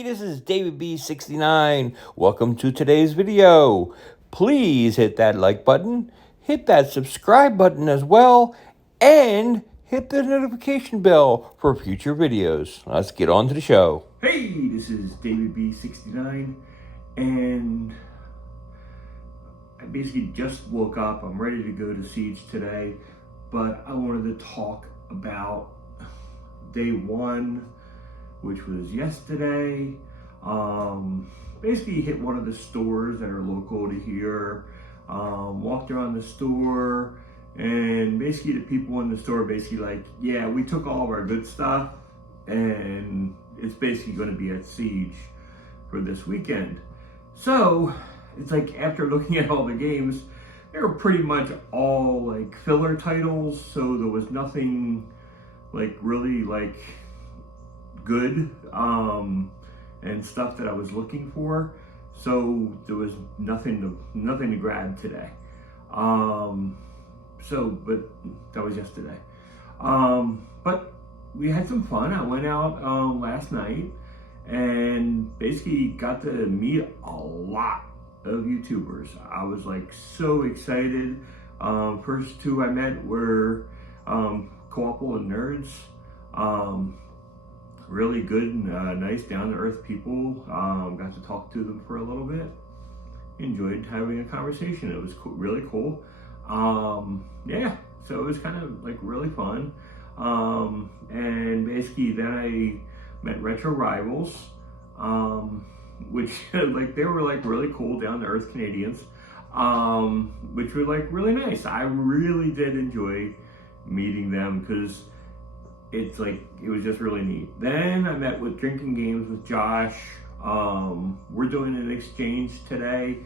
Hey, this is David B69. Welcome to today's video. Please hit that like button, hit that subscribe button as well, and hit the notification bell for future videos. Let's get on to the show. Hey, this is David B69, and I basically just woke up. I'm ready to go to Siege today, but I wanted to talk about day one, which was yesterday. Basically hit one of the stores that are local to here, walked around the store, and basically the people in the store basically like, yeah, we took all of our good stuff and it's basically going to be at Siege for this weekend. So it's like, after looking at all the games, they were pretty much all like filler titles, so there was nothing like really like good and stuff that I was looking for. So there was nothing to grab today. But that was yesterday. But we had some fun. I went out last night and basically got to meet a lot of YouTubers. I was like so excited. First two I met were Co-opal and Nerds. Really good, nice, down-to-earth people. Got to talk to them for a little bit. Enjoyed having a conversation. It was really cool. Yeah, so it was kind of like really fun. And basically then I met Retro Rivals, which like they were like really cool, down-to-earth Canadians, which were like really nice. I really did enjoy meeting them because it's like, it was just really neat. Then I met with Drinking Games with Josh. We're doing an exchange today.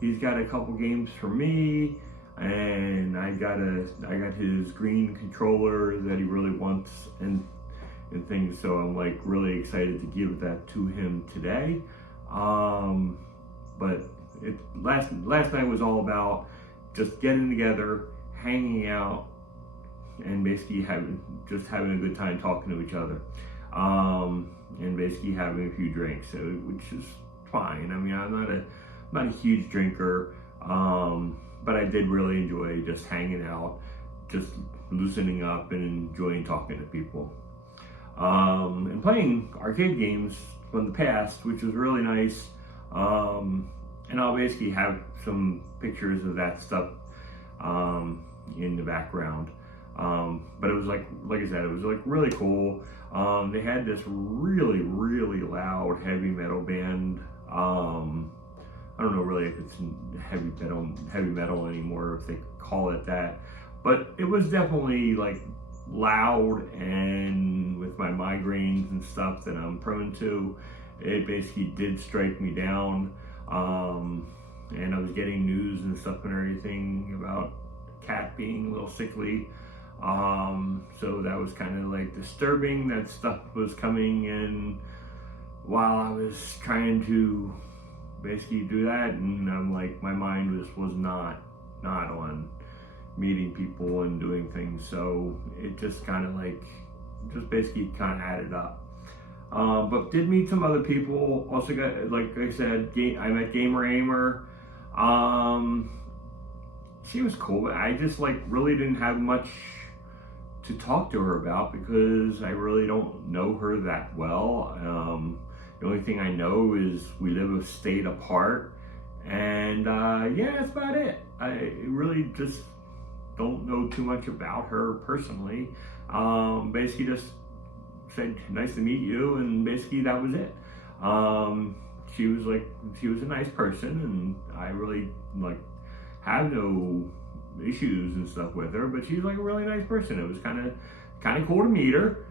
He's got a couple games for me, and I got his green controller that he really wants and things. So I'm like really excited to give that to him today. But last night was all about just getting together, hanging out, and basically having a good time talking to each other, and basically having a few drinks, which is fine. I mean, I'm not a huge drinker, but I did really enjoy just hanging out, just loosening up and enjoying talking to people, and playing arcade games from the past, which was really nice. And I'll basically have some pictures of that stuff in the background. But it was like I said, it was like really cool. They had this really, really loud heavy metal band. I don't know really if it's heavy metal anymore, if they call it that, but it was definitely like loud, and with my migraines and stuff that I'm prone to, it basically did strike me down. And I was getting news and stuff and everything about Cat being a little sickly. So that was kind of like disturbing. That stuff was coming in while I was trying to basically do that, and I'm like, my mind was not on meeting people and doing things. So it just kind of like, just basically kind of added up. But did meet some other people. Also got, like I said, I met Gamer Aimer. She was cool, but I just like really didn't have much to talk to her about because I really don't know her that well. The only thing I know is we live a state apart, and yeah, that's about it. I really just don't know too much about her personally. Basically just said, nice to meet you, and basically that was it. She was a nice person, and I really like have no issues and stuff with her, but she's like a really nice person. It was kind of cool to meet her,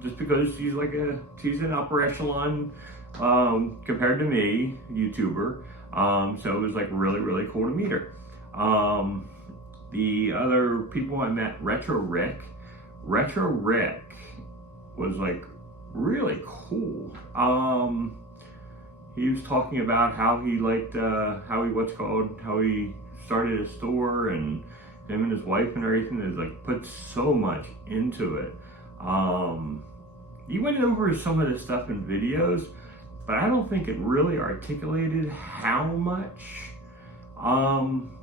just because she's an upper echelon compared to me, YouTuber. So it was like really, really cool to meet her. The other people I met, Retro Rick was like really cool. He was talking about how he liked how he started a store, and him and his wife and everything has like put so much into it. he went over some of this stuff in videos, but I don't think it really articulated how much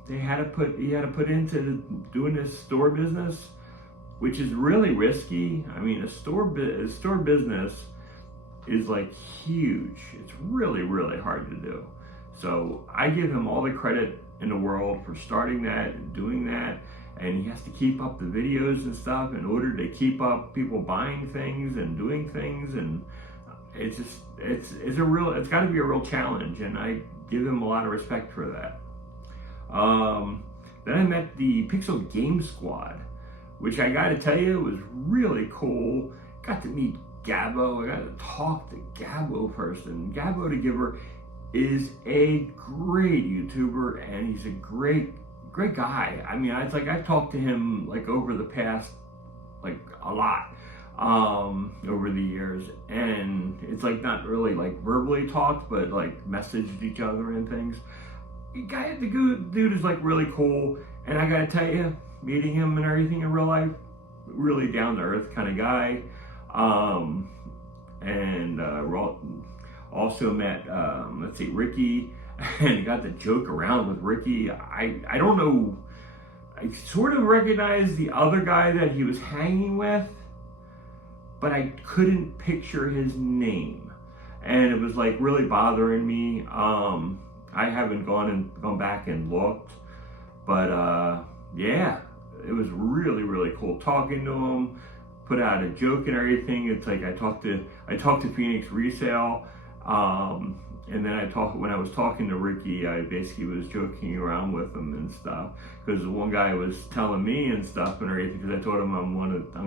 he had to put into doing this store business, which is really risky. I mean, a store business is like huge. It's really, really hard to do. So I give him all the credit in the world for starting that and doing that. And he has to keep up the videos and stuff in order to keep up people buying things and doing things. And it's just, it's got to be a real challenge. And I give him a lot of respect for that. Then I met the Pixel Game Squad, which I got to tell you was really cool. Got to meet Gabbo. I got to talk to Gabbo first. And Gabbo the Giver is a great YouTuber, and he's a great guy. I mean, it's like I've talked to him like over the past, like a lot, over the years, and it's like not really like verbally talked, but like messaged each other and things. The dude is like really cool, and I gotta tell you, meeting him and everything in real life, really down to earth kind of guy. Also met, let's see, Ricky, and got to joke around with Ricky. I don't know, I sort of recognized the other guy that he was hanging with, but I couldn't picture his name, and it was like really bothering me. I haven't gone back and looked, but yeah, it was really, really cool talking to him. Put out a joke and everything. It's like I talked to Phoenix Resale, and then when I was talking to Ricky, I basically was joking around with him and stuff, because one guy was telling me and stuff and everything, because I told him I'm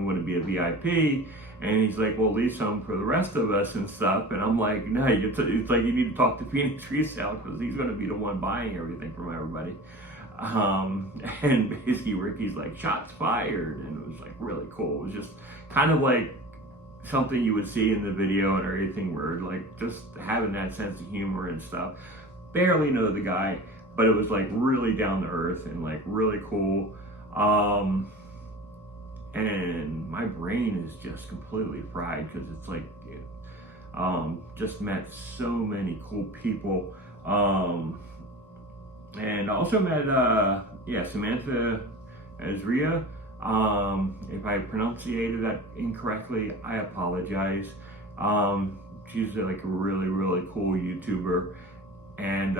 going to be a VIP, and he's like, well, leave some for the rest of us and stuff, and I'm like, no, it's like you need to talk to Phoenix Resale, because he's going to be the one buying everything from everybody. And basically Ricky's like, shots fired, and it was like really cool. It was just kind of like something you would see in the video and everything, where like just having that sense of humor and stuff. Barely know the guy, but it was like really down to earth and like really cool. And my brain is just completely fried, because it's like just met so many cool people. And also met Samantha Ezria. If I pronunciated that incorrectly, I apologize. She's like a really, really cool YouTuber. And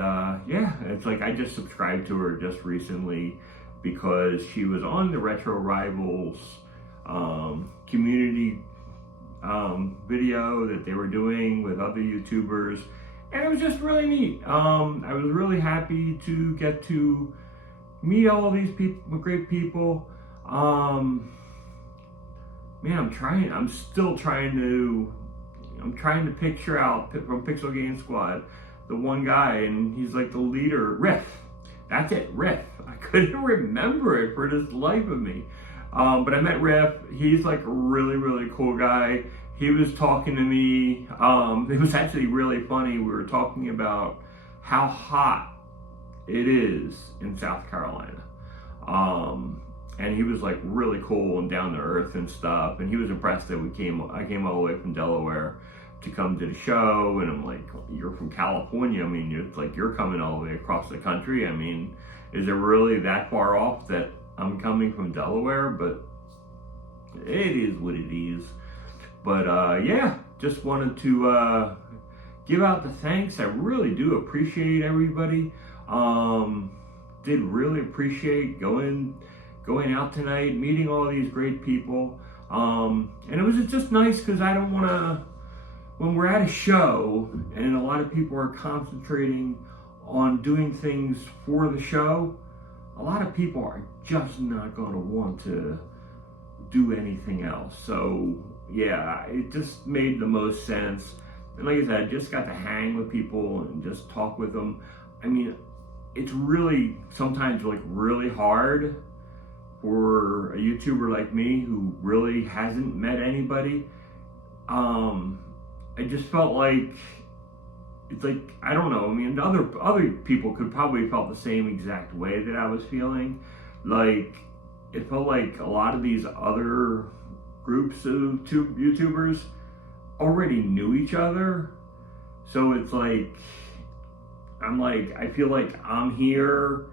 yeah, it's like I just subscribed to her just recently, because she was on the Retro Rivals community video that they were doing with other YouTubers. And it was just really neat. I was really happy to get to meet all of these people, great people. Man, I'm still trying to picture out from Pixel Game Squad the one guy, and he's like the leader, Riff. That's it, Riff. I couldn't remember it for the life of me. But I met Riff. He's like a really, really cool guy. He was talking to me. It was actually really funny. We were talking about how hot it is in South Carolina. And he was like really cool and down to earth and stuff. And he was impressed that I came all the way from Delaware to come to the show. And I'm like, you're from California. I mean, it's like you're coming all the way across the country. I mean, is it really that far off that I'm coming from Delaware? But it is what it is. But yeah, just wanted to give out the thanks. I really do appreciate everybody. Did really appreciate going out tonight, meeting all these great people. And it was just nice, because I don't want to, when we're at a show and a lot of people are concentrating on doing things for the show, a lot of people are just not going to want to do anything else. So yeah, it just made the most sense. And like I said, I just got to hang with people and just talk with them. I mean, it's really sometimes like really hard for a YouTuber like me who really hasn't met anybody. I just felt like, it's like, I don't know, I mean, other people could probably felt the same exact way that I was feeling. Like, it felt like a lot of these other groups of YouTubers, already knew each other. So it's like, I feel like I'm here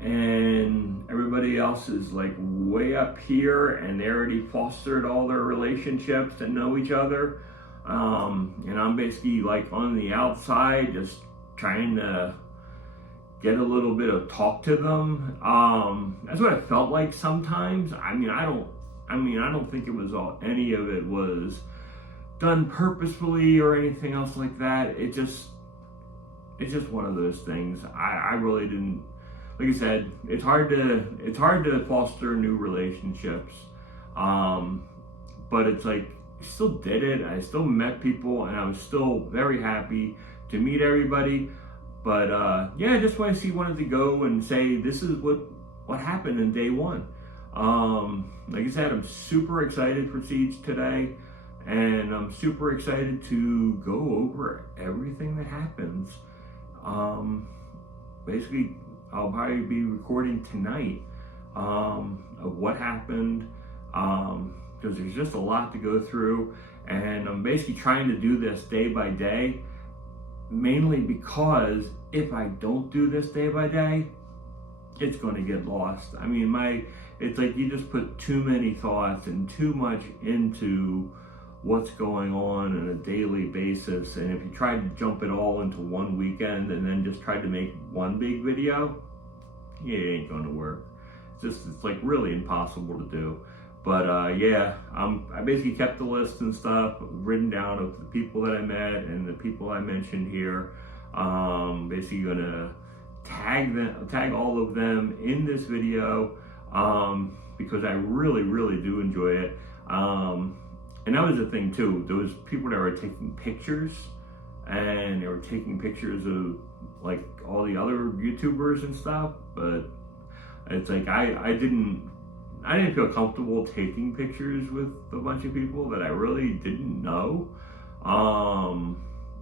and everybody else is like way up here, and they already fostered all their relationships and know each other. And I'm basically like on the outside, just trying to get a little bit of talk to them. That's what it felt like sometimes. I don't think it was any of it was done purposefully or anything else like that. It's just one of those things. I really didn't, like I said, it's hard to foster new relationships. But it's like, I still did it. I still met people, and I was still very happy to meet everybody. But yeah, I just wanted to go and say this is what happened in day one. Like I said, I'm super excited for Siege today, and I'm super excited to go over everything that happens. Basically, I'll probably be recording tonight of what happened, because there's just a lot to go through, and I'm basically trying to do this day by day, mainly because if I don't do this day by day, it's going to get lost. I mean, it's like you just put too many thoughts and too much into what's going on a daily basis, and if you tried to jump it all into one weekend and then just tried to make one big video, yeah, it ain't going to work. It's like really impossible to do. But yeah, I basically kept the list and stuff written down of the people that I met and the people I mentioned here. Basically gonna tag all of them in this video, because I really do enjoy it. And that was the thing too. There was people that were taking pictures, and they were taking pictures of like all the other YouTubers and stuff. But it's like I didn't feel comfortable taking pictures with a bunch of people that I really didn't know,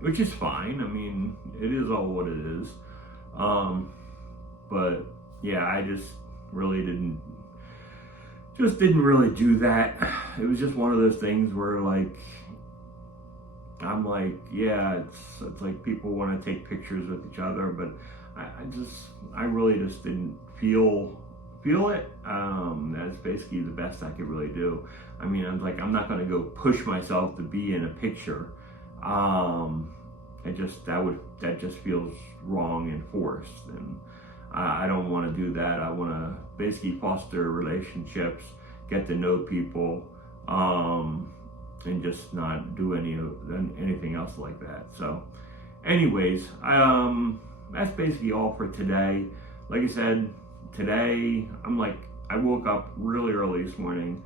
which is fine. I mean, it is all what it is. But yeah, I just really didn't really do that. It was just one of those things where like, I'm like, yeah, it's like people want to take pictures with each other, but I really just didn't feel it. That's basically the best I could really do. I mean, I'm not going to go push myself to be in a picture. That just feels wrong and forced, and I don't want to do that. I want to basically foster relationships, get to know people, and just not do anything else like that. So anyways, that's basically all for today. Like I said, today I woke up really early this morning.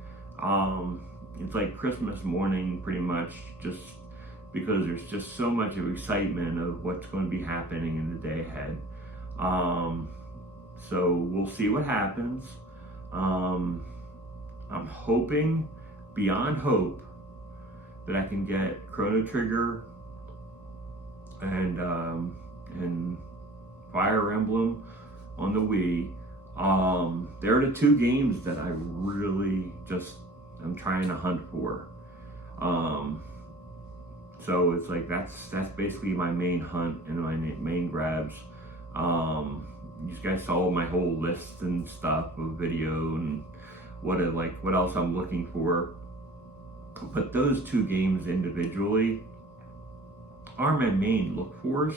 It's like Christmas morning pretty much, just because there's just so much of excitement of what's going to be happening in the day ahead. So we'll see what happens. I'm hoping beyond hope that I can get Chrono Trigger and Fire Emblem on the Wii. They're the two games that I really I'm trying to hunt for. So it's like that's basically my main hunt and my main grabs. You guys saw my whole list and stuff of video and what else I'm looking for. But those two games individually are my main look fors.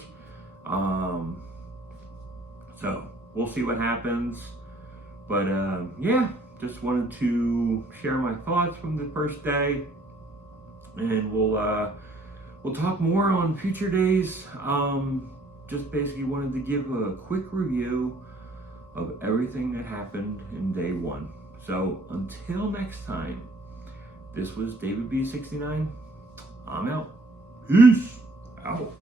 So we'll see what happens. But yeah, just wanted to share my thoughts from the first day, and we'll talk more on future days. Just basically wanted to give a quick review of everything that happened in day one. So until next time, this was David B69. I'm out. Peace out.